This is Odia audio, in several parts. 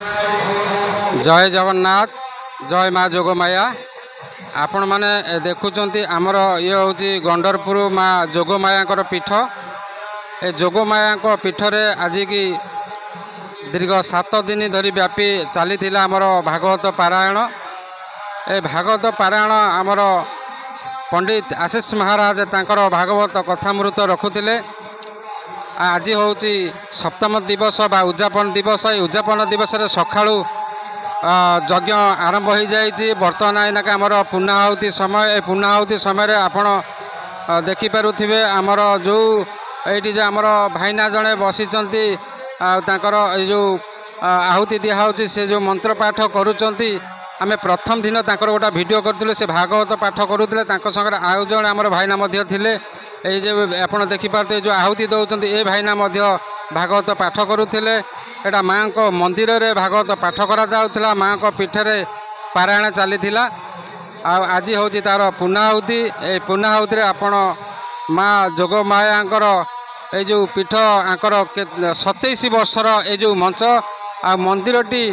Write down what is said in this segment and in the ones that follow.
जय जगन्नाथ जय माँ जोगमाया आपण मैंने देखुंत आमर ये हूँ गंडरपुर माँ जोगमाया पीठ ए जोगमाया पीठ रे आज की दीर्घ 7 दिन धरी व्यापी चली आमर भागवत पारायण ए भागवत पारायण आमर पंडित आशीष महाराज तांकर भागवत कथामृत रखुले। आज हूँ सप्तम दिवस बा उद्यापन दिवस। उद्यापन दिवस सकाळू यज्ञ आरंभ हो जाए। बर्तमान एनाक आमर पूर्णाहुति समय पूर्णाहुति समय आपण देखिपे आमर जो ये जो आमर भाईना जड़े बसी जो आहुति दिहा से जो मंत्र पाठ करुँच आम प्रथम दिन गोटे भिडियो करूँ से भागवत पाठ करुले संगे आउ जड़े आमर भाईना ये जो आप देखिपे जो आहुति दौरान ये भाईना भागवत पाठ करुले। एटा माँ को मंदिर रे भागवत पाठ करा माँ को पीठ रे पारायण चली आज हूँ तार पूर्णाहुति। ए पूर्णाहुति आपण माँ जोगमायांकर ये जो पीठ आंकर 27 वर्षर ये जो मंच आ मंदिरटी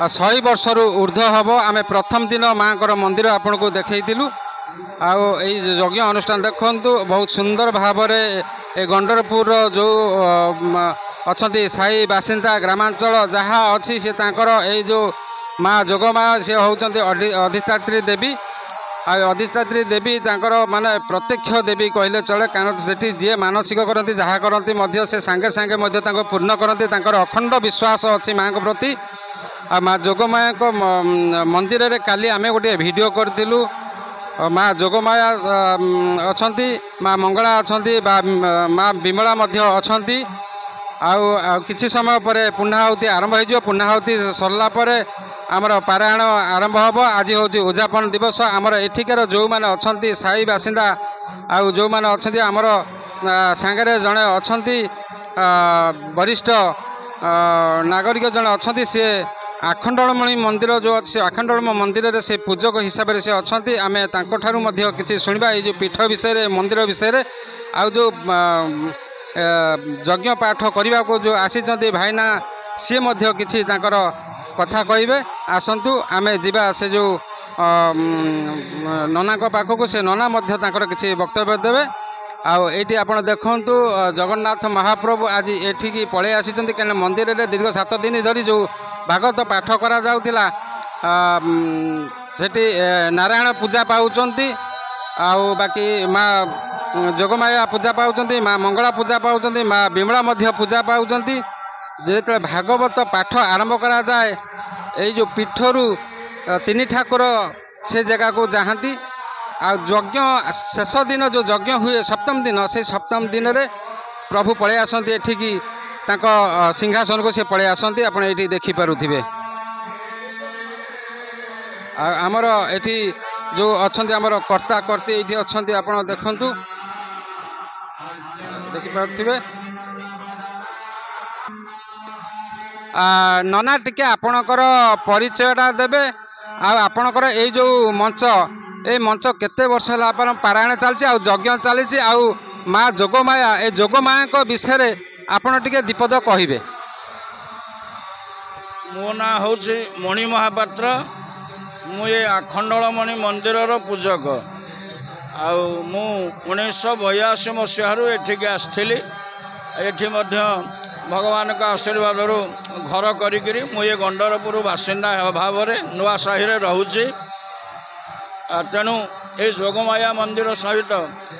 100 वर्षर ऊर्ध्व हम। आम प्रथम दिन माँ को मंदिर आपन को देखलु यज्ञ अनुष्ठान देखु बहुत सुंदर भाव में गंडरपुर जो अच्छा साई बासिंदा ग्रामांचल जहाँ अच्छी से यही जो माँ जोगमाया सी होती अधिष्ठात्री देवी अधिष्ठात्री देवी माने प्रत्यक्ष देवी कहले चले कारण से जी मानसिक करती जहाँ करती से सांगे सांगे पूर्ण करती अखंड विश्वास अच्छी माँ को प्रति। माँ जोगमाया को मंदिर रे काली आमे गोटे वीडियो करथिलु। माँ जोगमाया अच्छा माँ मंगला अच्छा माँ विमला अच्छी किसी समय पर पूर्णाहुति आरंभ हो। पूर्णाहुति सरला आमर पारायण आरंभ हम। आज हूँ उद्यापन दिवस आमर एठिकार जो मैंने अच्छा साई बासिंदा आउ जो मैंने अच्छा आमर सांगे जड़े अच्छा वरिष्ठ नागरिक जड़े अच्छा सी आखंडलमणि मंदिर जो अच्छे आखंडलमणि मंदिर से पूजक हिसाब से अच्छा आम कि शुणा ये पीठ विषय मंदिर विषय आउ जो यज्ञ पाठ करने को जो आसी भाईना सी कि कथा कहे आसतु आम जा से जो नना पाखक से नना कि वक्तव्य देवे। आईटी आप देखु जगन्नाथ महाप्रभु आज एठिकी पलि आसी कहीं मंदिर में दीर्घ 7 दिन धरी जो भागवत पाठ करा जाउथिला सेठी नारायण पूजा पाउचंती बाकी माँ जोगमाया पूजा पाउचंती माँ मंगला पूजा पाउचंती माँ विमला पूजा पाउचंती। जेते भागवत पाठ आरंभ करा जाए ये जो पीठरू 3 ठाकुर से जगह को जाहांती यज्ञ शेष दिन जो यज्ञ हुए सप्तम दिन से सप्तम दिन रे प्रभु पलि आसती एठिकी सिंहासन को से पलि आसती आप ये देखिपे। आमर एठी जो अच्छा आमर कर्ता कर्ती ये अच्छा आप देखु देखिपे। नना टिके आपणकर परिचयटा देवे आपणकर ये जो मंच ए मंच केते वर्ष है पारायण चलती यज्ञ चली माँ जोगमाया ए जोगमाया को विषय आपड़ टिके दीपद कहे। मो ना हूँ मणि महापात्र मुझे आखंडलमणि मंदिर पूजक मु 1982 मसीह एठिके आसली एठी भगवान का आशीर्वाद घर करी मुझे गंडरपुर बासिंदा भाव में नुआ साहि रोचे। तेणु ये जोगमाया मंदिर सहित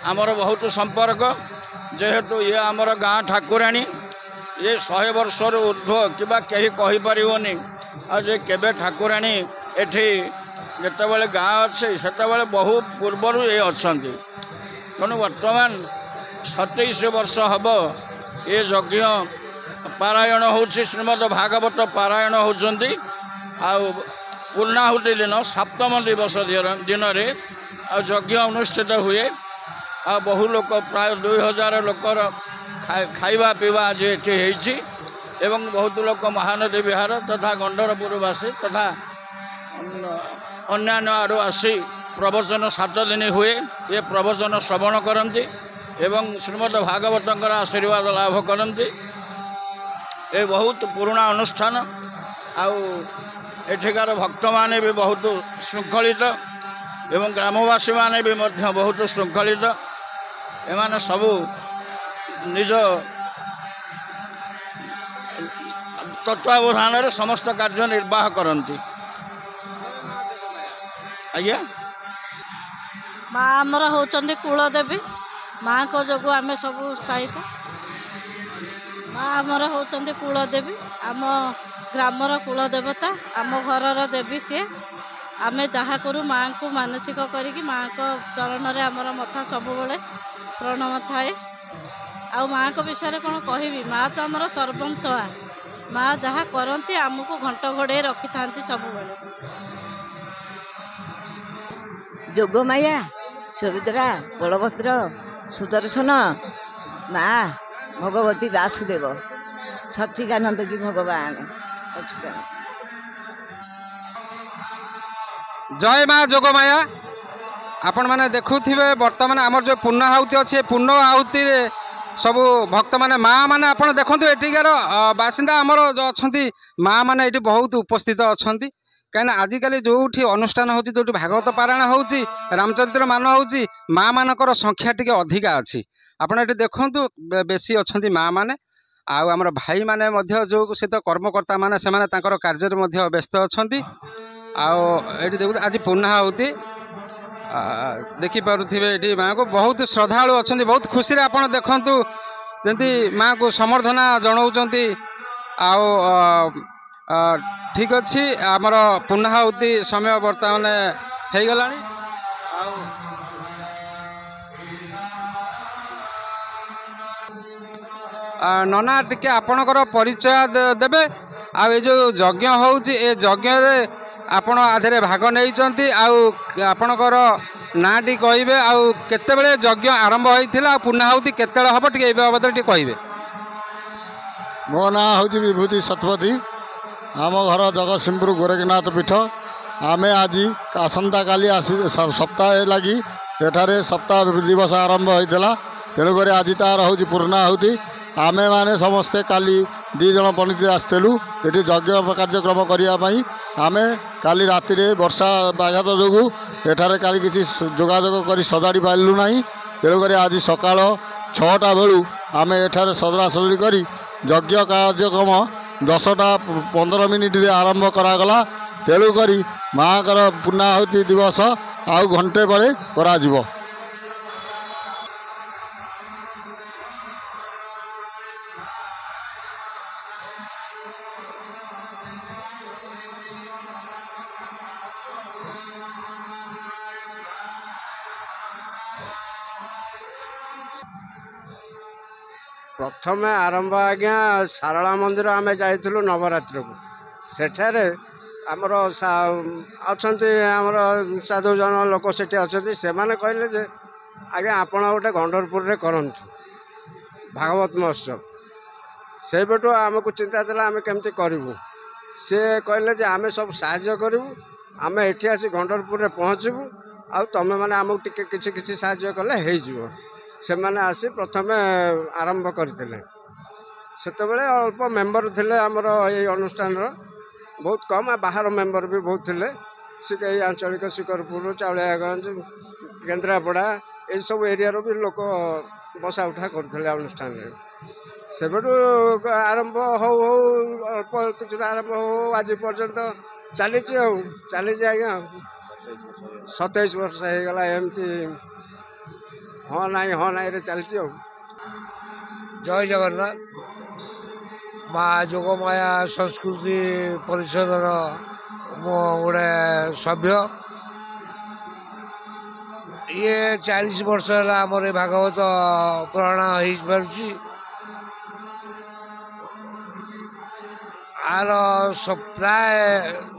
आमर बहुत संपर्क जेहेतु ये आमर गाँ ठाकुराणी ये 100 वर्ष ऊर्ध्व कि कहीं कहीपरनि जे केबे ठाकुराणी एठी जितेबाला गाँ अच्छे से बहु पूर्वर ये अच्छा। तेणु वर्तमान 27 वर्ष हम ये यज्ञ पारायण हूँ श्रीमद भागवत पारायण होती पूर्णाहुति दिन सप्तम दिवस दिन में यज्ञ अनुष्ठित हुए बहु लोक प्राय 2000 लोकर खाइबा पीवा आज ये एवं बहुत लोक महानदी विहार तथा गंडरपुरवासी तथा अन्यान्य आड़ू आसी प्रवचन 7 दिन हुए ये प्रवचन श्रवण करती एवं श्रीमद भागवतर आशीर्वाद लाभ करती। ये बहुत पुराना अनुष्ठान एठिकार भक्त माने भी बहुत श्रृंखलित एवं ग्रामवासी माने भी मध्य बहुत श्रृंखलित एमाने सबू निज तत्वावधान समस्त कार्य निर्वाह करती। आज्ञा माँ आमर होचंदी कुलदेवी माँ को जो आम सब स्थायित माँ आमर होचंदी कुलदेवी आम ग्रामर कुलदेवता आम घरर देवी सी आम जहाँ करूँ माँ को मानसिक करी माँ को चरण में आमर मथा सब प्रणम थाए। आ माँ को विषय कौन कहबी माँ तो आमर सर्वंसआ माँ जहाँ करती आमको घंट घोड़े रखी था सब जोगमाया सुभद्रा बलभद्र सुदर्शन माँ भगवती वासुदेव सच्चिदानंद की भगवान जय माँ जोगमाया। आपण मैंने देखुवे बर्तमान आमर जो पूर्ण आहुति अच्छे पूर्ण आहुति सबू भक्त मैंने माँ मैंने आप देखो एଠିकार बासिंदा आमर जो अच्छा माँ मैंने ये बहुत उपस्थित अच्छा कहीं आजिकल जो अनुष्ठान हो जो भागवत पारायण हो रामचरित्र मान हो माँ मानकर संख्या टी अधिका अच्छी आपड़ ये देखु बेसी अच्छा माँ मैंने आमर भाई मैंने जो सहित कर्मकर्ता मैंने से कार्य व्यस्त अच्छा आठ देखो आज पूर्णाहुति देखिपे ये माँ को बहुत श्रद्धालु अच्छा बहुत खुशी आप देखु जमी माँ को समर्धना जनाऊँच ठीक अच्छी आमर पूर्णाहुति समय बर्तमान हो गला नना टिके आपणकर परिचय देबे आ जो यज्ञ होउची ए यज्ञ रे आपण आधे भाग नहीं आपणकर नाटी कहे आउ केतेबेले यज्ञ आरंभ होइथिला पूर्णाहुति केतेबेले हबो टिके ए बाबद टिके कहिबे। मो ना हूँ विभूति शतपथी आम घर जगतसिंहपुर गोरखनाथ पीठ आम आज आसंता काली सप्ताह लगी एठारे सप्ताह दिवस आरंभ होता तेणुक आज तार हूँ पूर्णाहुति आमे माने समस्ते काली दी जन पंडित आसलु ये यज्ञ कार्यक्रम करने आमे काली राति वर्षा बाघात जो एठारे काली किसी जोगाजोग कर सजाड़ी पार्लु ना तेणुक आज सकाल 6टा बेलू आम एठारे सजड़ा सजड़ी कर यज्ञ कार्यक्रम 10टा 15 मिनिट आरंभ करागला तेणुक माँ का पूर्णाहुति दिवस आउ घंटे पर करा जीवो। प्रथम आरंभ आज्ञा सारला मंदिर आम जाइलु नवरात्र को सेठारे आमर अच्छा आमर साधु जन लोक से अच्छा से कहले जे आज्ञा आपण गोटे गंडरपुर रे करंतु भागवत महोत्सव से बेटू आमको चिंता देला आम केमती करूँ सी कहले जे आम सब साहाय्य करूँ आम एठी आसी गंडरपुर रे पहुँचबू आ तुम मैंने आमको टिके किछि किछि साहाय्य कले हो से मैंने आसी प्रथम आरंभ करते सेतबेले अल्प मेंबर थिले आमर ये अनुष्ठान बहुत कम बाहर मेंबर भी बहुत थिले सिकई आंचलिक शिकरपुर चाउलियागंज केन्द्रापड़ा ये सब एरिया भी लोक बसा उठा करते अनुष्ठान से आरंभ हो अल्प किसी आरंभ हो आज पर्यंत चली आज्ञा 27 वर्ष हो गला एमती हाँ नाई रे चलती हो। जय जगन्नाथ माँ जोगमाया संस्कृति परिषद मो गोटे सभ्य ये 40 वर्ष है आमर भागवत पुराण हो पार्ची आर प्राय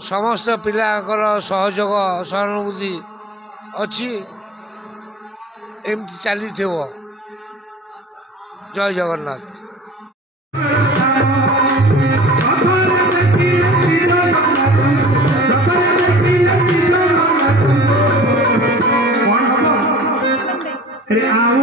समस्त पिलांकर सहयोग सहानुभूति अच्छी एमती चली थे। जय जगन्नाथ। आओ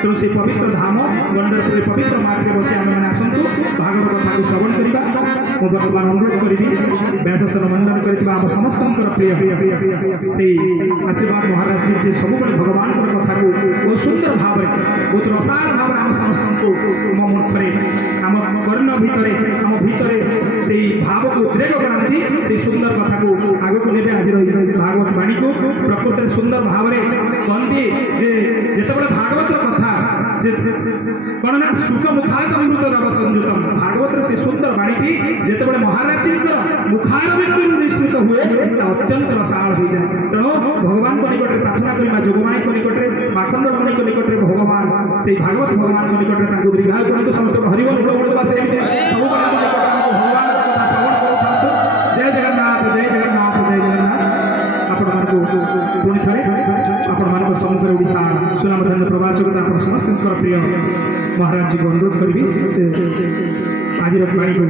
तेणु से पवित्र धाम गंडरपुर पवित्र मार्ग बस आम मैंने आसतु भागवत कथा को श्रवण करवा मुझे बर्तमान अनुरोध करी व्यासस्थान मंडन कर समस्त प्रिय से आशीर्वाद महाराज जी से सब भगवान कथा को बहुत सुंदर भाव बहुत रसाल भाव आम समस्त मो मुखरे आम कर्ण भितर आम भितर से भाव को उद्रेक कराती से सुंदर कथा को आग को ले आज भागवत वाणी को प्रकृति सुंदर भाव में कहती जिते भागवत कथा कौन ना सुख मुखात अमृत रव संयुतम भागवत से सुंदर वाणी जिते महाराज मुखारबिंदु निष्कृत हुए अत्यंत रसाल हो जाए तेणु भगवान निकट प्रार्थना करवा जोगमाई निकट माखंडमणि निकट भगवान से भागवत भगवान निकट दीर्घायु करते समस्त हरिवल बोलवा से सब भगवान कथा श्रवण करूँ जय जगन्नाथ जय जगन्नाथ जय जगन्नाथ आपण पुणी थे आपण मान सम्मुखें ओडिशा सुनामधन्य प्रवाचकता आप समस्त प्रिय महाराज जी को अनुरोध करी से आज वाणी को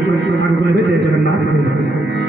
आगे ने जय जगन्नाथ जय जगन्नाथ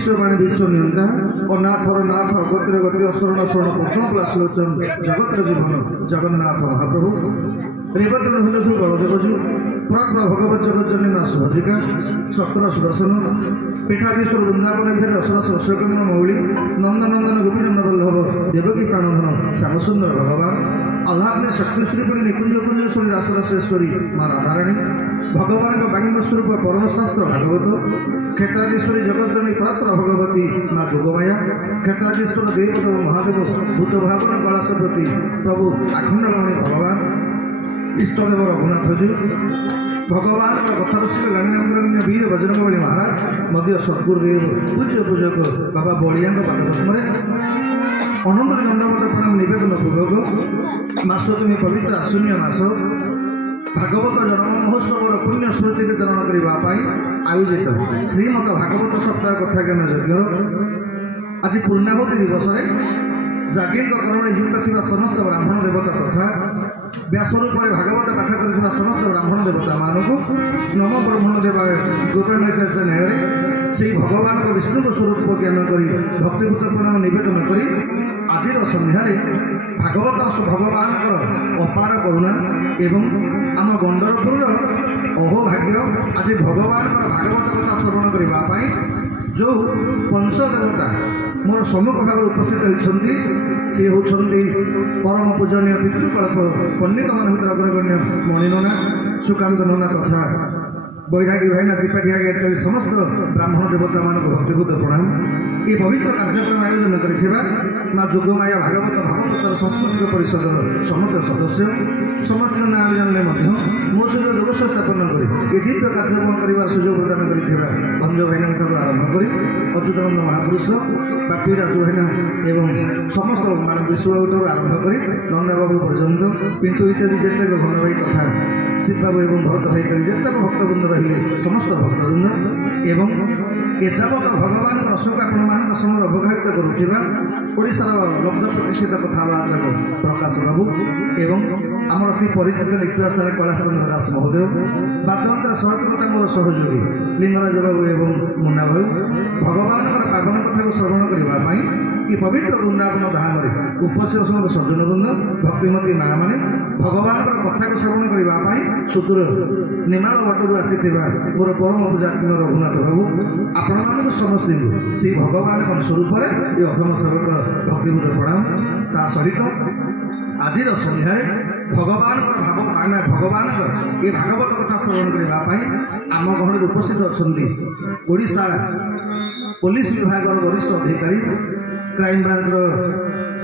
विश्ववाणी विश्व नियंता अनाथर नाथ गोत्र गोत्र शरण शरण पद्मप्लालोचन जगतर जीवन जगन्नाथ महाप्रभु रेवती बलदेवजू पुरातन भगवत जगज्जनी माँ सुभद्रिका शक्तर सुदर्शन पीठाधीश्वर वृंदावन फेर रसरस रसकेन्द्र मौली नंदनंदन गोपीनंदन वल्लभ देवकी प्राणधन श्यामसुंदर भगवान ଆହ୍ଲାଦରେ ଶକ୍ତି ସ୍ୱରୂପିଣୀ ନିକୁଞ୍ଜ କୁଞ୍ଜେଶ୍ୱରୀ ରାସରାଶେଶ୍ୱରୀ ମା ରାଧାରାଣୀ ଭଗବାନଙ୍କ ବାଗ୍ମ ସ୍ୱରୂପ ପରମଶାସ୍ତ୍ର ଭାଗବତ କ୍ଷେତ୍ରାଧୀଶ୍ୱରୀ ଜଗତଜନୀ ପରାତ୍ର ଭଗବତୀ ମା ଯୋଗମାୟା କ୍ଷେତ୍ରାଧୀଶ୍ୱର ଦେବଦେବ ମହାଦେବ ଭୂତ ଭାବନ କୈଳାସପତି ପ୍ରଭୁ ଆଖଣ୍ଡଳମଣି ଭଗବାନ ଇଷ୍ଟଦେବ ରଘୁନାଥଜୀ ଭଗବାନଙ୍କର କଥାରସିକ ଗାଣିନାମଗ୍ରଗଣ୍ୟ ବୀର ବଜରଙ୍ଗବଳୀ ମହାରାଜ ମଧ୍ୟ ସଦ୍ଗୁରୁଦେବ ପୂଜ୍ୟ ପୂଜକ ବାବା ବଳିଆଙ୍କ ପାଦପଦ୍ମରେ ଅନନ୍ତର ଦଣ୍ଡବତ ପ୍ରଣାମ ନିବେଦନ ପୂର୍ବକ ମାସୋତ୍ତମୀ ପବିତ୍ର ଆଶ୍ୱିନ ମାସ ଭାଗବତ ଜନ୍ମ ମହୋତ୍ସବର ପୁଣ୍ୟ ସ୍ମୃତିକୁ ଚାରଣ କରିବା ପାଇଁ ଆୟୋଜିତ ଶ୍ରୀମଦ ଭାଗବତ ସପ୍ତାହ କଥା ଜ୍ଞାନ ଯଜ୍ଞ ଆଜି ପୂର୍ଣ୍ଣାହୁତି ଦିବସରେ ଯାଜ୍ଞିକ କର୍ମରେ ଯୁକ୍ତ ଥିବା ସମସ୍ତ ବ୍ରାହ୍ମଣ ଦେବତା ତଥା ବ୍ୟାସରୂପରେ ଭାଗବତ ପାଠ କରିଥିବା ସମସ୍ତ ବ୍ରାହ୍ମଣ ଦେବତାମାନଙ୍କୁ ନମ ବ୍ରହ୍ମଣ ଦେବା ଗୋପୀନାଥ ନ୍ୟାୟରେ ସେହି ଭଗବାନଙ୍କ ବିଷ୍ଣୁଙ୍କ ସ୍ୱରୂପ ଜ୍ଞାନ କରି ଭକ୍ତିଭୂତ ପ୍ରଣାମ ନିବେଦନ କରି ଆଜିର ସନ୍ଧ୍ୟାରେ ଭାଗବତ ଭଗବାନଙ୍କର ଅପାର କରୁଣା ଏବଂ ଆମ ଗଣ୍ଡରପୁରର ଅହୋଭାଗ୍ୟ ଆଜି ଭଗବାନଙ୍କର ଭାଗବତ କଥା ଶ୍ରବଣ କରିବା ପାଇଁ ଯେଉଁ ପଞ୍ଚଦେବତା ମୋର ସମ୍ମୁଖ ଭାବରେ ଉପସ୍ଥିତ ହୋଇଛନ୍ତି ସେ ହେଉଛନ୍ତି ପରମ ପୂଜନୀୟ ପିତୃକଳ୍ପ ପଣ୍ଡିତମାନଙ୍କ ଭିତରେ ଅଗ୍ରଗଣ୍ୟ ମଣିନନା ସୁକାନ୍ତ ନନା ତଥା ବୈରାଗୀ ଭାଇନା ତ୍ରିପାଠୀ ଆଜ୍ଞା ଇତ୍ୟାଦି ସମସ୍ତ ବ୍ରାହ୍ମଣ ଦେବତାମାନଙ୍କୁ ଭକ୍ତିଭୂତ ପ୍ରଣାମ। এই ପବିତ୍ର କାର୍ଯ୍ୟକ୍ରମ ଆୟୋଜନ କରିଥିବା ମା ଯୋଗମାୟା ଭାଗବତ ଭାବପ୍ରଚାର ସାଂସ୍କୃତିକ ପରିଷଦର ସମସ୍ତ ସଦସ୍ୟ ସମସ୍ତଙ୍କ ନାଁ ଜାଣିଲେ ମଧ୍ୟ ମୋ ସହିତ ଯୋଗସ୍ଥ ସ୍ଥାପନ କରି ଏ ଦିବ୍ୟ କାର୍ଯ୍ୟକ୍ରମ କରିବାର ସୁଯୋଗ ପ୍ରଦାନ କରିଥିବା ଭଞ୍ଜ ଭାଇନାଙ୍କଠାରୁ ଆରମ୍ଭ କରି ଅଚ୍ୟୁତାନନ୍ଦ ମହାପୁରୁଷ ବାପି ରାଜୁ ଭାଇନା ଏବଂ ସମସ୍ତ ବିଶ୍ୱବାବୁଠାରୁ ଆରମ୍ଭ କରି ନନ୍ଦାବାବୁ ପର୍ଯ୍ୟନ୍ତ ପିଣ୍ଟୁ ଇତ୍ୟାଦି ଯେତେକ ଭଣ୍ଡ ଭାଇ ତଥା ଶିବବାବୁ ଏବଂ ଭରତ ଭାଇ ଇତ୍ୟାଦି ଯେତେକ ଭକ୍ତବୃନ୍ଦ ରହିଲେ ସମସ୍ତ ଭକ୍ତବୃନ୍ଦ ଏବଂ ଏଯାବତ ଭଗବାନଙ୍କ ଅଶୋକ ଆପଣମାନଙ୍କ ସମୟରେ ଅବଗାହିତ କରୁଥିବା ଓଡ଼ିଶାର ଲବ୍ଧ ପ୍ରତିଷ୍ଠିତ କଥାବାଚକ ପ୍ରକାଶ ବାବୁ ଏବଂ ଆମର ଅତି ପରିଚିତ ଲିଟୁଆସାରେ କୈଳାସ ଚନ୍ଦ୍ର ଦାସ ମହୋଦୟ ବାଦ୍ୟନ୍ତ୍ର ସହକର୍ତ୍ତା ମୋର ସହଯୋଗୀ ଲିଙ୍ଗରାଜ ବାବୁ ଏବଂ ମୁନା ବାବୁ ଭଗବାନଙ୍କର ପାବନ କଥାକୁ ଶ୍ରବଣ କରିବା ପାଇଁ ଏ ପବିତ୍ର ବୃନ୍ଦାବନ ଧାମରେ ଉପସ୍ଥିତ ସମସ୍ତ ସଜ୍ଜନ ବୃନ୍ଦ ଭକ୍ତିମତୀ ମା ମାନେ ଭଗବାନଙ୍କର କଥାକୁ ଶ୍ରବଣ କରିବା ପାଇଁ ସୁଦୂର ନିମାଳ ବଟରୁ ଆସିଥିବା ମୋର ପରମ ପୂଜାତ୍ମୀୟ ରଘୁନାଥ ବାବୁ ଆପଣମାନଙ୍କୁ ସମସ୍ତଙ୍କୁ ସେହି ଭଗବାନଙ୍କ ସ୍ୱରୂପରେ ଏ ଅଗମ ସେବକର ଭକ୍ତିଭୂତ ପ୍ରଣାମ। ତା ସହିତ ଆଜିର ସନ୍ଧ୍ୟାରେ ଭଗବାନଙ୍କର ଭଗବାନଙ୍କର ଏ ଭାଗବତ କଥା ଶ୍ରବଣ କରିବା ପାଇଁ ଆମ ଗହଣରେ ଉପସ୍ଥିତ ଅଛନ୍ତି ଓଡ଼ିଶା ପୋଲିସ ବିଭାଗର ବରିଷ୍ଠ ଅଧିକାରୀ କ୍ରାଇମବ୍ରାଞ୍ଚର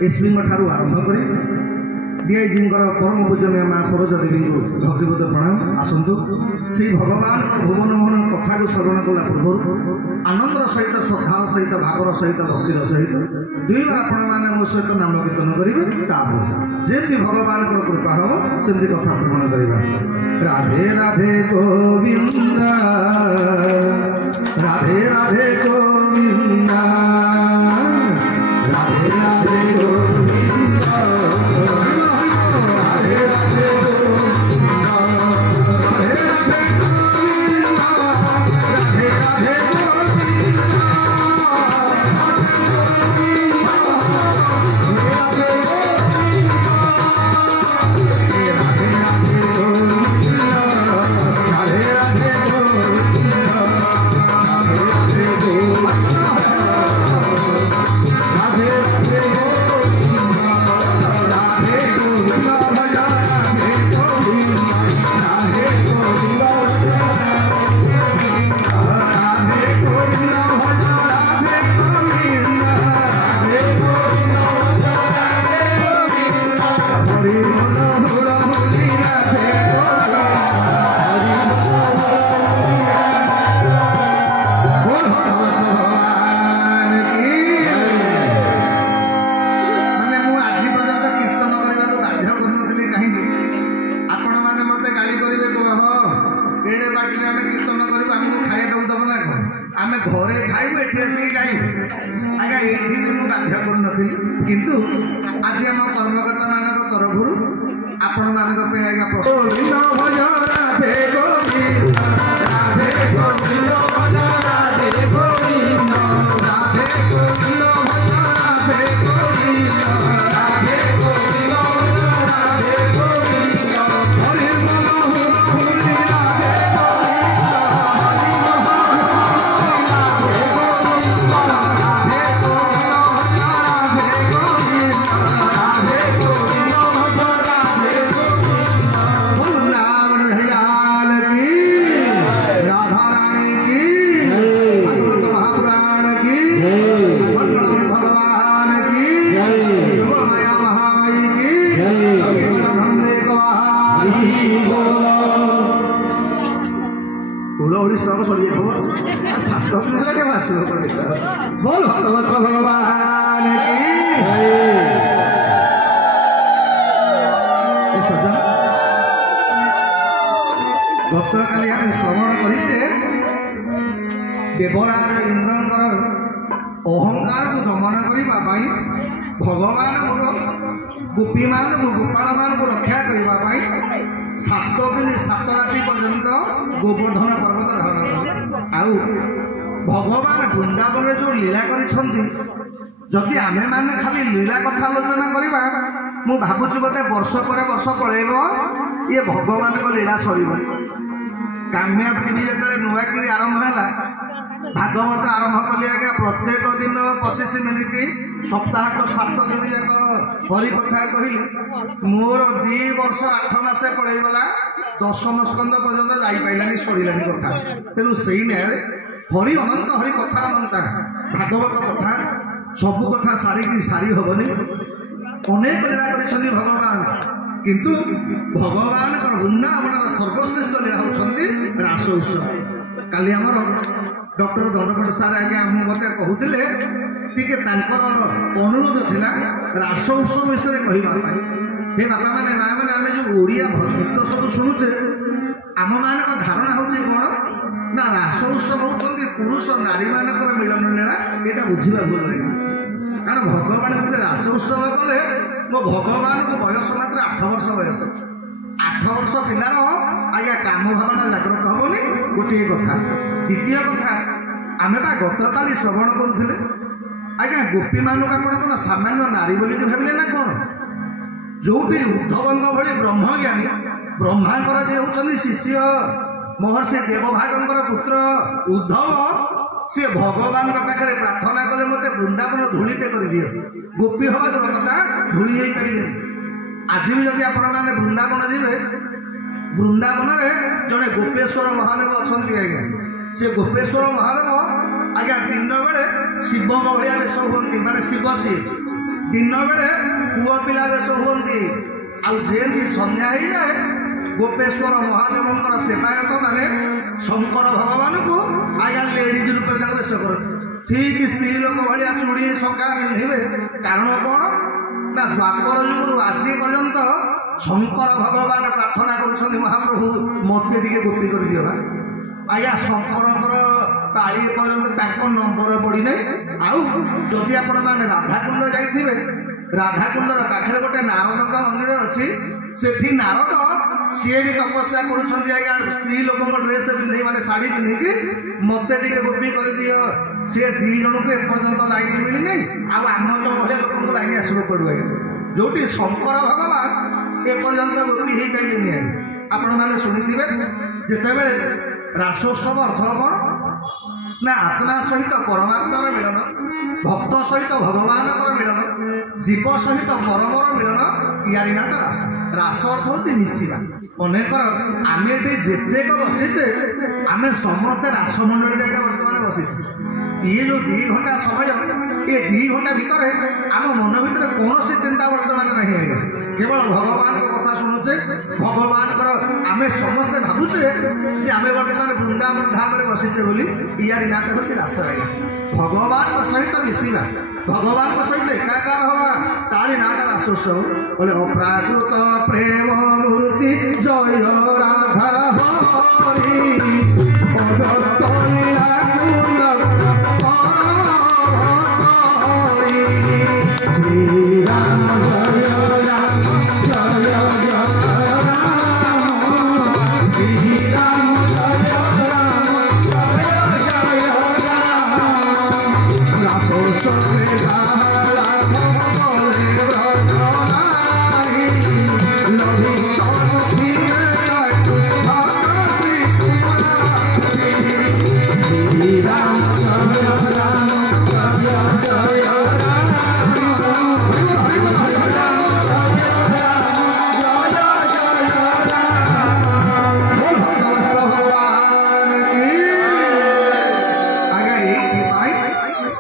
ଏସ୍ପିଙ୍କ ଠାରୁ ଆରମ୍ଭ କରି ଡିଆଇଜିଙ୍କର ପରମ ପୂଜନୀୟ ମା ସରୋଜ ଦେବୀଙ୍କୁ ଭକ୍ତିଭୂତ ପ୍ରଣାମ। ଆସନ୍ତୁ ସେହି ଭଗବାନଙ୍କର ଭୁବନ ମୋହନ କଥାକୁ ଶ୍ରବଣ କଲା ପୂର୍ବରୁ ଆନନ୍ଦର ସହିତ ଶ୍ରଦ୍ଧାର ସହିତ ଭାବର ସହିତ ଭକ୍ତିର ସହିତ ଦୁଇବାର ଆପଣମାନେ ମୋ ସହିତ ନାମ କୀର୍ତ୍ତନ କରିବେ। ତାପରେ ଯେମିତି ଭଗବାନଙ୍କର କୃପା ହେବ ସେମିତି କଥା ଶ୍ରବଣ କରିବା। ରାଧେ ରାଧେ ଗୋବିନ୍ଦ ରାଧେ ରାଧେ ଗୋବିନ୍ଦ ରାଧେ ରାଧେ ଗୋବିନ୍ଦ ରାଧେ ରାଧେ ଗୋବିନ୍ଦ ରାଧେ ରାଧେ ଗୋବିନ୍ଦ ରାଧେ ରାଧେ କିନ୍ତୁ ଆଜି ଆମ କର୍ମକର୍ତ୍ତା ମାନଙ୍କ ତରଫରୁ ଆପଣମାନଙ୍କ ପାଇଁ ଆଜ୍ଞା ହୁଳହୁଳି ଶ୍ଲୋକ ସରିଯାଇଥିବ 7 ଦିନ ହେଲା କେବେ ଆସିବ ବୋଲ ଭଗବତ ଭଗବାନ କି ସଜନ ଗତକାଲି ଆମେ ଶ୍ରବଣ କରିଛେ ଦେବରାଜ ଇନ୍ଦ୍ରଙ୍କର ଅହଙ୍କାରକୁ ଦମନ କରିବା ପାଇଁ ଭଗବାନ ମୋର ଗୋପୀମାନଙ୍କୁ ଗୋପାଳମାନଙ୍କୁ ରକ୍ଷା କରିବା ପାଇଁ 7 ଦିନ 7 ରାତି ପର୍ଯ୍ୟନ୍ତ ଗୋବର୍ଦ୍ଧନ ପର୍ବତ ଧାରଣ କଲେ। ଆଉ ଭଗବାନ ବୃନ୍ଦାବନରେ ଯେଉଁ ଲୀଳା କରିଛନ୍ତି ଯଦି ଆମେମାନେ ଖାଲି ଲୀଳା କଥା ଆଲୋଚନା କରିବା ମୁଁ ଭାବୁଛି ବୋଧେ ବର୍ଷ ପରେ ବର୍ଷ ପଳେଇବ ଇଏ ଭଗବାନଙ୍କ ଲୀଳା ସରିବନି। କାମ୍ୟାପିରି ଯେତେବେଳେ ନୂଆକିରି ଆରମ୍ଭ ହେଲା ଭାଗବତ ଆରମ୍ଭ କଲି ଆଜ୍ଞା ପ୍ରତ୍ୟେକ ଦିନ 25 ମିନିଟ୍ ସପ୍ତାହକ 7 ଦିନ ଯାକ ହରି କଥା କହିଲି ମୋର 2 ବର୍ଷ 8 ମାସ ପଳେଇଗଲା 10ମ ସ୍କନ୍ଦ ପର୍ଯ୍ୟନ୍ତ ଯାଇପାରିଲାନି ସରିଲାନି କଥା। ତେଣୁ ସେଇ ନ୍ୟାୟରେ ହରି ଅନନ୍ତ ହରି କଥା ଅନନ୍ତା ଭାଗବତ କଥା ସବୁ କଥା ସାରି ହବନି। ଅନେକ ଲୀଳା କରିଛନ୍ତି ଭଗବାନ କିନ୍ତୁ ଭଗବାନଙ୍କର ବୃନ୍ଦାବନର ସର୍ବଶ୍ରେଷ୍ଠ ଲୀଳା ହେଉଛନ୍ତି ରାସ ଉତ୍ସବ। କାଲି ଆମର ଡକ୍ଟର ଦଣ୍ଡପଟ ସାର୍ ଆଜ୍ଞା ମୋତେ କହୁଥିଲେ ଟିକେ ତାଙ୍କର ଅନୁରୋଧ ଥିଲା ରାସ ଉତ୍ସବ ବିଷୟରେ କହିବା ପାଇଁ। ହେ ବାପାମାନେ ମାଆମାନେ ଆମେ ଯେଉଁ ଓଡ଼ିଆ ଗୀତ ସବୁ ଶୁଣୁଛେ ଆମମାନଙ୍କ ଧାରଣା ହେଉଛି କ'ଣ ନା ରାସ ଉତ୍ସବ ହେଉଛନ୍ତି ପୁରୁଷ ନାରୀମାନଙ୍କର ମିଳନ ଲୀଳା। ଏଇଟା ବୁଝିବା ଭୁଲ ଲାଗିବ କାରଣ ଭଗବାନ ଯେତେବେଳେ ରାସ ଉତ୍ସବ କଲେ ମୋ ଭଗବାନଙ୍କ ବୟସ ମାତ୍ର 8 ବର୍ଷ ବୟସ। 8 ବର୍ଷ ପିଲାର ଆଜ୍ଞା କାମ ଭାବନା ଜାଗ୍ରତ ହେବନି ଗୋଟିଏ କଥା। ଦ୍ୱିତୀୟ କଥା ଆମେ ବା ଗତକାଲି ଶ୍ରବଣ କରୁଥିଲେ ଆଜ୍ଞା ଗୋପୀମାନଙ୍କୁ ଆପଣ କ'ଣ ସାମାନ୍ୟ ନାରୀ ବୋଲିକି ଭାବିଲେ ନା କ'ଣ? ଯୋଉଠି ଉଦ୍ଧବଙ୍କ ଭଳି ବ୍ରହ୍ମଜ୍ଞାନୀ ବ୍ରହ୍ମାଙ୍କର ଯିଏ ହେଉଛନ୍ତି ଶିଷ୍ୟ ମହର୍ଷି ଦେବଭାଗଙ୍କର ପୁତ୍ର ଉଦ୍ଧବ ସିଏ ଭଗବାନଙ୍କ ପାଖରେ ପ୍ରାର୍ଥନା କଲେ ମୋତେ ବୃନ୍ଦାବନ ଧୂଳିଟେ କରିଦିଅ। ଗୋପୀ ହେବା ଦୂର କଥା ଧୂଳି ହେଇପାରିଲେ। ଆଜି ବି ଯଦି ଆପଣମାନେ ବୃନ୍ଦାବନ ଯିବେ ବୃନ୍ଦାବନରେ ଜଣେ ଗୋପେଶ୍ୱର ମହାଦେବ ଅଛନ୍ତି ଆଜ୍ଞା। ସେ ଗୋପେଶ୍ୱର ମହାଦେବ ଆଜ୍ଞା ଦିନ ବେଳେ ଶିବଙ୍କ ଭଳିଆ ବେଶ ହୁଅନ୍ତି ମାନେ ଶିବ ସିଏ ଦିନ ବେଳେ ପୁଅ ପିଲା ବେଶ ହୁଅନ୍ତି। ଆଉ ଯେମିତି ସନ୍ଧ୍ୟା ହେଇଯାଏ ଗୋପେଶ୍ୱର ମହାଦେବଙ୍କର ସେବାୟତ ମାନେ ଶଙ୍କର ଭଗବାନଙ୍କୁ ଆଜ୍ଞା ଲେଡିଜ ରୂପରେ ତାଙ୍କୁ ବେଶ କରନ୍ତି। ଠିକ ସ୍ତ୍ରୀ ଲୋକ ଭଳିଆ ଚୁଡ଼ି ଶଙ୍କା ପିନ୍ଧିବେ। କାରଣ କ'ଣ ନା ଦ୍ୱାପର ଯୁଗରୁ ଆଜି ପର୍ଯ୍ୟନ୍ତ ଶଙ୍କର ଭଗବାନ ପ୍ରାର୍ଥନା କରୁଛନ୍ତି ମହାପ୍ରଭୁ ମୋତେ ଟିକେ ଗୋପୀ କରିଦିଅ। ଆଜ୍ଞା ଶଙ୍କରଙ୍କର ପାଳି ପର୍ଯ୍ୟନ୍ତ ତାଙ୍କ ନମ୍ବର ପଡ଼ିନାହିଁ। ଆଉ ଯଦି ଆପଣମାନେ ରାଧାକୁଣ୍ଡ ଯାଇଥିବେ ରାଧାକୁଣ୍ଡର ପାଖରେ ଗୋଟେ ନାରଦଙ୍କ ମନ୍ଦିର ଅଛି। ସେଠି ନାରଦ ସିଏ ବି ତପସ୍ୟା କରୁଛନ୍ତି ଆଜ୍ଞା ସ୍ତ୍ରୀ ଲୋକଙ୍କ ଡ୍ରେସ୍ ପିନ୍ଧି ମାନେ ଶାଢ଼ୀ ପିନ୍ଧିକି ମୋତେ ଟିକେ ଗୋପୀ କରିଦିଅ। ସିଏ 2 ଜଣଙ୍କୁ ଏପର୍ଯ୍ୟନ୍ତ ଲାଇନ୍ ମିଳିନି। ଆଉ ଆମ ତ ଭଳିଆ ଲୋକଙ୍କୁ ଲାଇନ୍ ଆସିବ ପଡ଼ୁ ଆଜ୍ଞା। ଯୋଉଠି ଶଙ୍କର ଭଗବାନ ଏପର୍ଯ୍ୟନ୍ତ ଗୋପୀ ହେଇପାରିଲେନି ଆଜ୍ଞା। ଆପଣମାନେ ଶୁଣିଥିବେ ଯେତେବେଳେ ରାସୋତ୍ସବ ଅର୍ଥ କ'ଣ ନା ଆତ୍ମା ସହିତ ପରମାତ୍ମାର ମିଳନ, ଭକ୍ତ ସହିତ ଭଗବାନଙ୍କର ମିଳନ, ଜୀବ ସହିତ ପରମର ମିଳନ। ইয়ারি ନାଁଟା ରାସ। ରାସ ଅର୍ଥ ହେଉଛି ମିଶିବା। ଅନେକର ଆମେ ଏବେ ଯେତେକ ବସିଛେ ଆମେ ସମସ୍ତେ ରାସମଣ୍ଡଳୀରେ ଆଜ୍ଞା ବର୍ତ୍ତମାନ ବସିଛେ। ଇଏ ଯେଉଁ 2 ଘଣ୍ଟା ସମୟ ଏ 2 ଘଣ୍ଟା ଭିତରେ ଆମ ମନ ଭିତରେ କୌଣସି ଚିନ୍ତା ବର୍ତ୍ତମାନ ନାହିଁ ଆଜ୍ଞା। କେବଳ ଭଗବାନଙ୍କ କଥା ଶୁଣୁଛେ ଭଗବାନଙ୍କର ଆମେ ସମସ୍ତେ ଭାବୁଛେ ଯେ ଆମେ ବର୍ତ୍ତମାନ ବୃନ୍ଦାବନ ଧାମରେ ବସିଛେ ବୋଲି। ইয়াରି ନାଁଟା ହେଉଛି ରାସ ଆଜ୍ଞା। ଭଗବାନଙ୍କ ସହିତ ମିଶିବା ଭଗବାନଙ୍କ ସହିତ ଏକାକାର ହବା ତାରି ନାଁଟା ରାସୋତ୍ସବ। बोले अप्राकृत प्रेम मूर्ति जय राधा हरि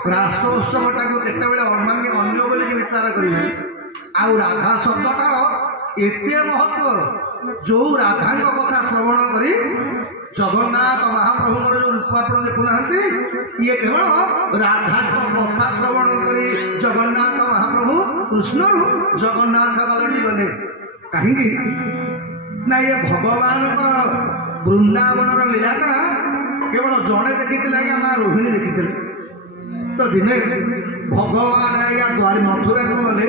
ରାସୋତ୍ସବଟାକୁ କେତେବେଳେ ଅନ୍ୟ ବୋଲିକି ବିଚାର କରିବେ। ଆଉ ରାଧା ଶବ୍ଦଟାର ଏତେ ମହତ୍ଵ ଯୋଉ ରାଧାଙ୍କ କଥା ଶ୍ରବଣ କରି ଜଗନ୍ନାଥ ମହାପ୍ରଭୁଙ୍କର ଯୋଉ ରୂପ ଆପଣ ଦେଖୁନାହାନ୍ତି, ଇଏ କେବଳ ରାଧାଙ୍କ କଥା ଶ୍ରବଣ କରି ଜଗନ୍ନାଥ ମହାପ୍ରଭୁ କୃଷ୍ଣରୁ ଜଗନ୍ନାଥ କାଲଟି ଗଲେ। କାହିଁକି ନା ଇଏ ଭଗବାନଙ୍କର ବୃନ୍ଦାବନର ଲୀଳାଟା କେବଳ ଜଣେ ଦେଖିଥିଲେ, ଆଜ୍ଞା ମା ରୋହିଣୀ ଦେଖିଥିଲେ। ତ ଦିନେ ଭଗବାନ ଆଜ୍ଞା ମଥୁରାକୁ ଗଲେ,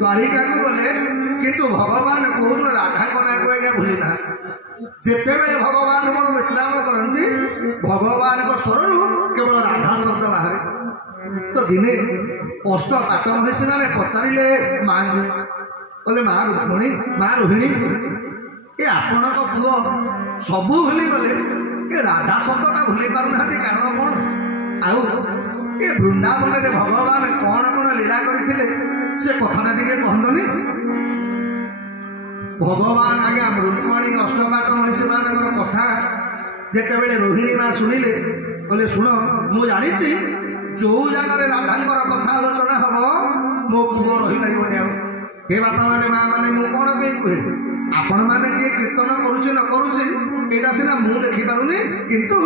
ଦ୍ୱାରିକାକୁ ଗଲେ, କିନ୍ତୁ ଭଗବାନ କୋଉଦିନ ରାଧାଙ୍କ ନାଁକୁ ଆଜ୍ଞା ଭୁଲି ନାହାନ୍ତି। ଯେତେବେଳେ ଭଗବାନ ମୋର ବିଶ୍ରାମ କରନ୍ତି, ଭଗବାନଙ୍କ ସ୍ୱରରୁ କେବଳ ରାଧା ଶବ୍ଦ ବାହାରେ। ତ ଦିନେ କଷ୍ଟ କାଟ ମହିଷୀ ମାନେ ପଚାରିଲେ ମାଙ୍କୁ, କହିଲେ ମା ରୁକ୍ମଣୀ, ମା ରୋହିଣୀ, ଏ ଆପଣଙ୍କ ପୁଅ ସବୁ ଭୁଲିଗଲେ, ଏ ରାଧା ଶବ୍ଦଟା ଭୁଲି ପାରୁନାହାନ୍ତି, କାରଣ କ'ଣ? ଆଉ ଏ ବୃନ୍ଦାବନରେ ଭଗବାନ କ'ଣ କ'ଣ ଲୀଳା କରିଥିଲେ ସେ କଥାଟା ଟିକେ କହନ୍ତନି। ଭଗବାନ ଆଜ୍ଞା ରୁକ୍ମଣୀ ଅଷ୍ଟକାଟ ମହିଷୀ ମାନଙ୍କର କଥା ଯେତେବେଳେ ରୋହିଣୀ ମା ଶୁଣିଲେ, କହିଲେ ଶୁଣ, ମୁଁ ଜାଣିଛି ଯୋଉ ଜାଗାରେ ରାଧାଙ୍କର କଥା ଆଲୋଚନା ହବ ମୋ ପୁଅ ରହିପାରିବନି। ଆଉ ହେ ବାପା ମାନେ, ମା ମାନେ, ମୁଁ କ'ଣ ପାଇଁ କୁହେ, ଆପଣମାନେ କିଏ କୀର୍ତ୍ତନ କରୁଛି ନ କରୁଛି ଏଇଟା ସିନା ମୁଁ ଦେଖିପାରୁନି, କିନ୍ତୁ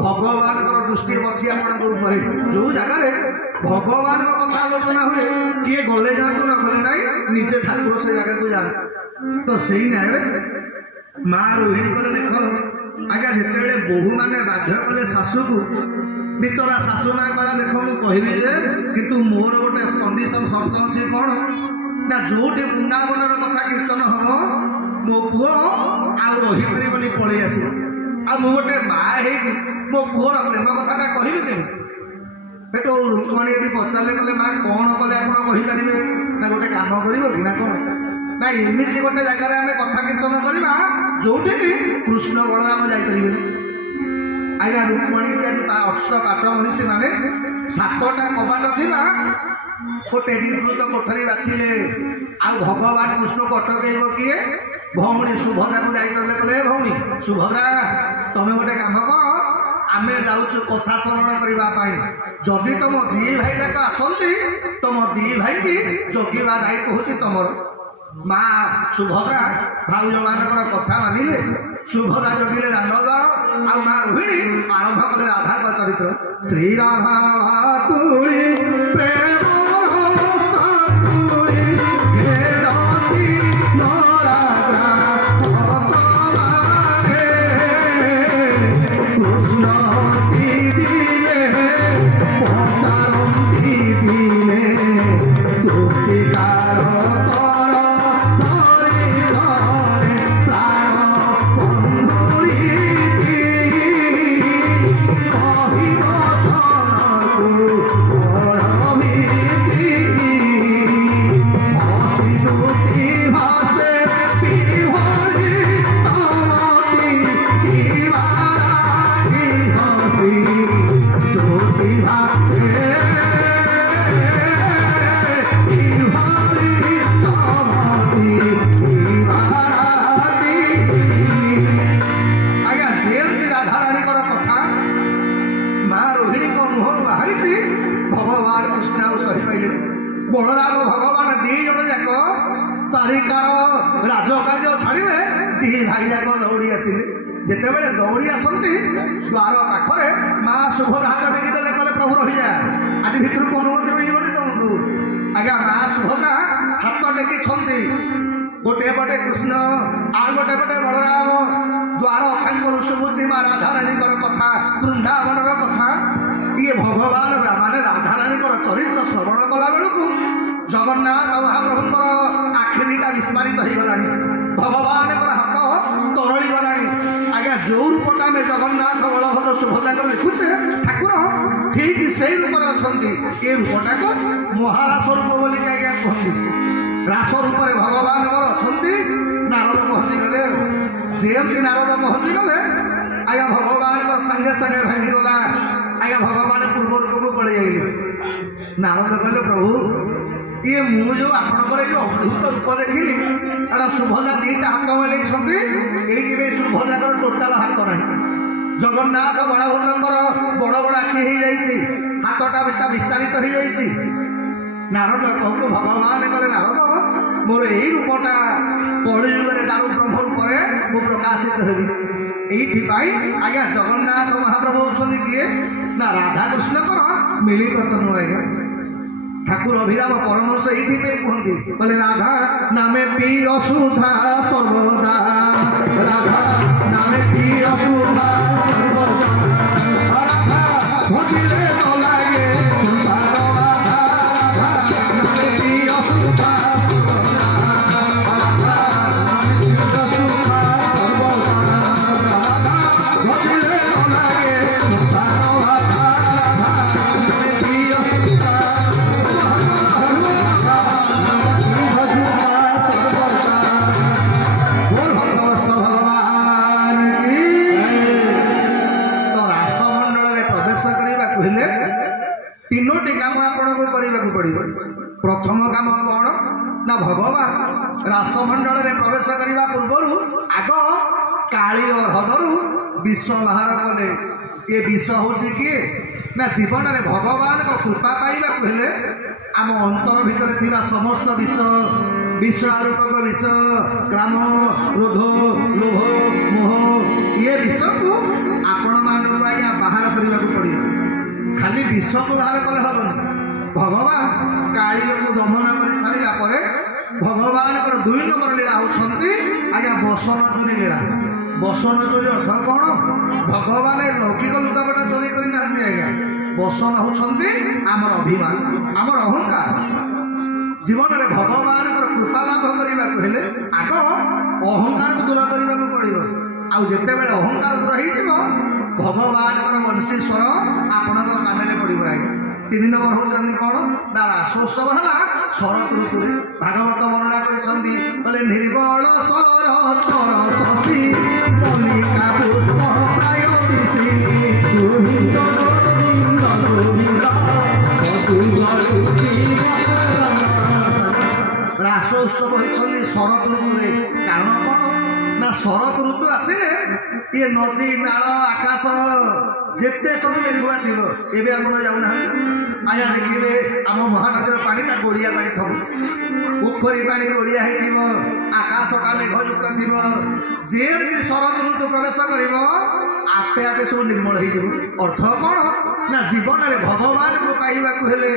ଭଗବାନଙ୍କର ଦୃଷ୍ଟି ଅଛି ଆପଣଙ୍କ ଉପରେ। ଯୋଉ ଜାଗାରେ ଭଗବାନଙ୍କ କଥା ଆଲୋଚନା ହୁଏ, କିଏ ଗଲେ ଯାଆନ୍ତୁ ନ ଗଲେ ନାହିଁ, ନିଜେ ଠାକୁର ସେ ଜାଗାକୁ ଯାଆନ୍ତି। ତ ସେଇ ନ୍ୟାୟରେ ମା ରୋହିଣୀ କଲେ, ଦେଖ ଆଜ୍ଞା, ଯେତେବେଳେ ବୋହୂମାନେ ବାଧ୍ୟ କଲେ ଶାଶୁକୁ, ବିଚରା ଶାଶୁ ମା କହିଲା, ଦେଖ ମୁଁ କହିବି ଯେ, କିନ୍ତୁ ମୋର ଗୋଟେ କଣ୍ଡିସନ ସର୍ତ୍ତ ଅଛି। କ'ଣ ନା, ଯୋଉଠି ବୃନ୍ଦାବନର କଥା କୀର୍ତ୍ତନ ହବ ମୋ ପୁଅ ଆଉ ରହିପାରିବନି, ପଳେଇ ଆସିବ। ଆଉ ମୁଁ ଗୋଟେ ମା ହେଇକି ମୋ ପୁଅର ପ୍ରେମ କଥାଟା କହିବି କେମିତି? ସେଠୁ ରୁକ୍ମଣୀ ଯଦି ପଚାରିଲେ, କହିଲେ ମା କ'ଣ କଲେ ଆପଣ କହିପାରିବେ? ନା ଗୋଟେ କାମ କରିବ କି ନା କ'ଣ? ନା ଏମିତି ଗୋଟେ ଜାଗାରେ ଆମେ କଥା କୀର୍ତ୍ତନ କରିବା ଯୋଉଠିକି କୃଷ୍ଣ ବଳରାମ ଯାଇପାରିବେ। ଆଜ୍ଞା ରୁକ୍ମଣୀ ଇତ୍ୟାଦି ଅଷ୍ଟ କାଠ ମହିଷୀ ମାନେ 7ଟା କବାଟ ଥିବା ଗୋଟେ ନିବୃତ କୋଠରୀ ବାଛିଲେ। ଆଉ ଭଗବାନ କୃଷ୍ଣକୁ ଅଟକେଇବ କିଏ? ଭଉଣୀ ସୁଭଦ୍ରାକୁ ଯାଇଥିଲେ, କହିଲେ ଭଉଣୀ ସୁଭଦ୍ରା, ତମେ ଗୋଟେ କାମ କର, ଆମେ ଯାଉଛୁ କଥା ଶ୍ରବଣ କରିବା ପାଇଁ। ଯଦି ତମ ଦି ଭାଇ ଯାକ ଆସନ୍ତି, ତମ ଦି ଭାଇକି ଜଗିବା ଦାୟିତ୍ୱ ହଉଛି ତମର। ମା ସୁଭଦ୍ରା ଭାଉଜ ମାନଙ୍କର କଥା ମାନିଲେ। ସୁଭଦ୍ରା ଜଗିଲେ ଦାଣ୍ଡ ଦ୍ୱାର, ଆଉ ମା ରୋହିଣୀ ଆରମ୍ଭ କଲେ ରାଧାଙ୍କ ଚରିତ୍ର। ଶ୍ରୀ ରାଧା ଭାତୁଳି ପ୍ରେମ ବଳରାମ ଭଗବାନ ଦି ଜଣ ଯାକ ତାରିକାର ରାଜକାର୍ଯ୍ୟ ଛାଡ଼ିଲେ, ଦି ଭାଇ ଯାକ ଦୌଡ଼ି ଆସିଲେ। ଯେତେବେଳେ ଦୌଡ଼ି ଆସନ୍ତି, ଦ୍ୱାର ପାଖରେ ମା ସୁଭଦ୍ରା ହାତ ଟେକି ଦେଲେ, କହିଲେ ପ୍ରଭୁ ରହିଯା, ଆଜି ଭିତରକୁ ଅନୁମତି ମିଳିବନି ତମକୁ। ଆଜ୍ଞା ମା ସୁଭଦ୍ରା ହାତ ଟେକିଛନ୍ତି। ଗୋଟିଏ ପଟେ କୃଷ୍ଣ, ଆଉ ଗୋଟେ ପଟେ ବଳରାମ। ଦ୍ୱାର ତାଙ୍କର ଶୁଭୁଛି ମା ରାଧାରାଣୀଙ୍କର କଥା, ବୃନ୍ଦାବନର କଥା। ଇଏ ଭଗବାନ ମାନେ ରାଧାରାଣୀଙ୍କର ଚରିତ୍ର ଶ୍ରବଣ କଲା ବେଳକୁ ଜଗନ୍ନାଥ ମହାପ୍ରଭୁଙ୍କର ଆଖି ଦିଟା ବିସ୍ମାରିତ ହେଇଗଲାଣି। ଭଗବାନଙ୍କର ହାତ ତରଳି ଗଲାଣି। ଆଜ୍ଞା ଯୋଉ ରୂପଟା ଆମେ ଜଗନ୍ନାଥ ବଳଭଦ୍ର ସୁଭଦ୍ରାଙ୍କର ଦେଖୁଛେ, ଠାକୁର ଠିକ ସେଇ ରୂପରେ ଅଛନ୍ତି। ଏ ରୂପଟାକୁ ମହାରାସ ରୂପ ବୋଲି ଆଜ୍ଞା କୁହନ୍ତି। ରାସ ରୂପରେ ଭଗବାନ ଆମର ଅଛନ୍ତି। ନାରଦ ପହଞ୍ଚିଗଲେ। ଯେମିତି ନାରଦ ପହଞ୍ଚିଗଲେ, ଆଜ୍ଞା ଭଗବାନଙ୍କ ସାଙ୍ଗେ ସାଙ୍ଗେ ଭାଙ୍ଗିଗଲା। ଆଜ୍ଞା ଭଗବାନ ପୂର୍ବ ରୂପକୁ ପଳେଇ ଯାଇଥିଲେ। ନାରଦ କହିଲେ, ପ୍ରଭୁ ଇଏ ମୁଁ ଯୋଉ ଆପଣଙ୍କର ଯୋଉ ଅଦ୍ଭୁତ ରୂପ ଦେଖିଲି, କାରଣ ସୁଭଦ୍ରା ଦିଟା ହାତ ମେଲେଇଛନ୍ତି, ଏଇଥିପାଇଁ ସୁଭଦ୍ରାଙ୍କର ଟୋଟାଲ ହାତ ନାହିଁ। ଜଗନ୍ନାଥ ବଳଭଦ୍ରଙ୍କର ବଡ଼ ବଡ଼ ଆଖି ହେଇଯାଇଛି, ହାତଟା ବିସ୍ତାରିତ ହେଇଯାଇଛି। ନାରଦ କହୁ ଭଗବାନ କହିଲେ, ନାରଦ ମୋର ଏଇ ରୂପଟା କଳିଯୁଗରେ ଦାରୁ ବ୍ରହ୍ମ ରୂପରେ ମୁଁ ପ୍ରକାଶିତ ହେବି। এইଥିପାଇଁ ଆଜ୍ଞା ଜଗନ୍ନାଥ ମହାପ୍ରଭୁ ହେଉଛନ୍ତି କିଏ ନା ରାଧାକୃଷ୍ଣଙ୍କର ମିଳିତ ତନୁ ଆଜ୍ଞା। ଠାକୁର ଅଭିରାମ ପରମହଂସ ଏଇଥିପାଇଁ କୁହନ୍ତି କହିଲେ ରାଧା ନାମେ ପିର ସୁଧା ସର୍ବଦା, ରାଧା ନାମେ ପିର ସୁଧା ସର୍ବଦା, ଭଜିଲେ ନ ଲାଗେ ସଂସାର ବାଧା, ରାଧା ନାମେ ପିର ସୁଧା ତିନୋଟି କାମ ଆପଣଙ୍କୁ କରିବାକୁ ପଡ଼ିବ। ପ୍ରଥମ କାମ କ'ଣ ନା ଭଗବାନ ରାସମଣ୍ଡଳରେ ପ୍ରବେଶ କରିବା ପୂର୍ବରୁ ଆଗ କାଳିଅ ହ୍ରଦରୁ ବିଷ ବାହାର କଲେ। ଏ ବିଷ ହେଉଛି କିଏ ନା ଜୀବନରେ ଭଗବାନଙ୍କ କୃପା ପାଇବାକୁ ହେଲେ ଆମ ଅନ୍ତର ଭିତରେ ଥିବା ସମସ୍ତ ବିଷ, ବିଷ ଆରୋପକ ବିଷ, କାମ, କ୍ରୋଧ, ଲୋଭ, ମୋହ, ଇଏ ବିଷକୁ ଆପଣମାନଙ୍କୁ ଆଜ୍ଞା ବାହାର କରିବାକୁ ପଡ଼ିବ। ଖାଲି ବିଷକୁ ବାହାର କଲେ ହବନି। ଭଗବାନ କାଳିକୁ ଦମନ କରି ସାରିଲା ପରେ ଭଗବାନଙ୍କର 2 ନମ୍ବର ଲୀଳା ହେଉଛନ୍ତି ଆଜ୍ଞା ବସନ ଚୋରି ଲୀଳା। ବସନ ଚୋରି ଅର୍ଥ କ'ଣ? ଭଗବାନ ଲୌକିକ ଲୁଗାପଟା ଚୋରି କରିନାହାନ୍ତି ଆଜ୍ଞା। ବସନ ହେଉଛନ୍ତି ଆମର ଅଭିମାନ, ଆମର ଅହଙ୍କାର। ଜୀବନରେ ଭଗବାନଙ୍କର କୃପା ଲାଭ କରିବାକୁ ହେଲେ ଆଗ ଅହଙ୍କାରକୁ ଦୂର କରିବାକୁ ପଡ଼ିବ। ଆଉ ଯେତେବେଳେ ଅହଙ୍କାର ଦୂର ହେଇଯିବ ଭଗବାନଙ୍କର ବଂଶୀ ସ୍ୱର ଆପଣଙ୍କ କାନରେ ପଡ଼ିବ ଆଜ୍ଞା। 3 ନମ୍ବର ହେଉଛନ୍ତି କ'ଣ ନା ରାସୋତ୍ସବ ହେଲା ଶରତ ଋତୁରେ। ଭାଗବତ ବର୍ଣ୍ଣନା କରିଛନ୍ତି କହିଲେ ନିର୍ବଳ ଶରତର ଶଶୀ ମଲ୍ଲିକା ପୁଷ୍ପ ପ୍ରାୟ ଦିଶି, ରାସୋତ୍ସବ ହେଉଛନ୍ତି ଶରତ ଋତୁରେ। କାରଣ କ'ଣ ନା ଶରତ ଋତୁ ଆସିଲେ ଇଏ ନଦୀ ନାଳ ଆକାଶ ଯେତେ ସବୁ ମେଘୁଆ ଥିବ, ଏବେ ଆପଣ ଯାଉନାହାନ୍ତି ଆଜ୍ଞା ଦେଖିବେ ଆମ ମହାନଦୀର ପାଣିଟା ଗୋଳିଆ ପାଣି ଥିବ, ପୋଖରୀ ପାଣି ଗୋଳିଆ ହେଇଥିବ, ଆକାଶଟା ମେଘଯୁକ୍ତ ଥିବ। ଯେମିତି ଶରତ ଋତୁ ପ୍ରବେଶ କରିବ ଆପେ ଆପେ ସବୁ ନିର୍ମଳ ହେଇଯିବ। ଅର୍ଥ କ'ଣ ନା ଜୀବନରେ ଭଗବାନଙ୍କୁ ପାଇବାକୁ ହେଲେ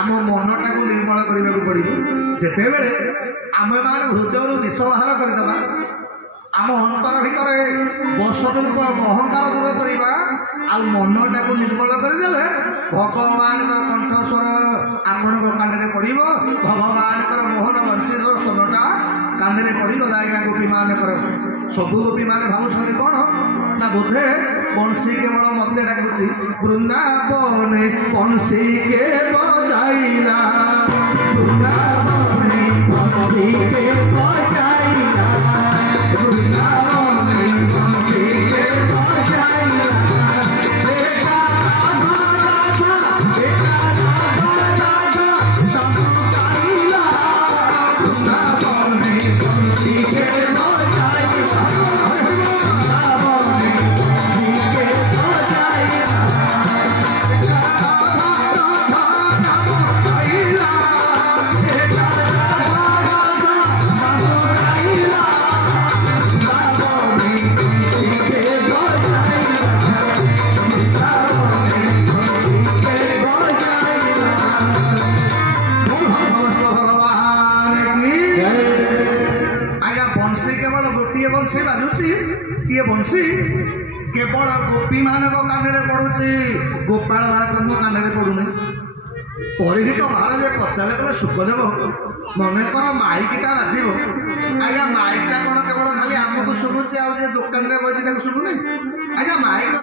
ଆମ ମନଟାକୁ ନିର୍ମଳ କରିବାକୁ ପଡ଼ିବ। ଯେତେବେଳେ ଆମେମାନେ ହୃଦୟରୁ ବିଷ ବାହାର କରିଦେବା, ଆମ ଅନ୍ତର ଭିତରେ ବସରୂପ ଅହଙ୍କାର ଦୂର କରିବା, ଆଉ ମନଟାକୁ ନିର୍ମଳ କରିଦେଲେ ଭଗବାନଙ୍କର କଣ୍ଠସ୍ୱର ଆପଣଙ୍କ କାନରେ ପଡ଼ିବ। ଭଗବାନଙ୍କର ମୋହନ ବଂଶୀଶ୍ୱର ସ୍ୱରଟା କାନରେ ପଡ଼ିବ। ଆଜ୍ଞା ଗୋପୀମାନଙ୍କର ସବୁ ଗୋପୀମାନେ ଭାବୁଛନ୍ତି କ'ଣ ନା ବୋଧେ ବଂଶୀ କେବଳ ମତେ ଡାକୁଛି। ବୃନ୍ଦାବନେ ବଂଶୀ କେ ବଜାଇଲା, ବୃନ୍ଦାବନେ ବଂଶୀ କେ ବଜାଇଲା, ବୃନ୍ଦାବନେ ବଂଶୀ କେ ବଜାଇଲା, ବଂଶୀ କେବଳ ଗୋପୀମାନଙ୍କ କାନରେ ପଡୁଛି, ଗୋପାଳ ବାଳକଙ୍କ କାନରେ ପଡୁନି। ପରିହିତ ମହାରାଜ ପଚାରେ କଲେ ସୁଖଦେବ ମନେକର ମାଇକିଟା ବାଜିବ, ଆଜ୍ଞା ମାଇକଟା କ'ଣ କେବଳ ଖାଲି ଆମକୁ ଶୁଭୁଛି ଆଉ ଯେ ଦୋକାନରେ ବଇଛି ତାକୁ ଶୁଭୁନି? ଆଜ୍ଞା ମାଇକ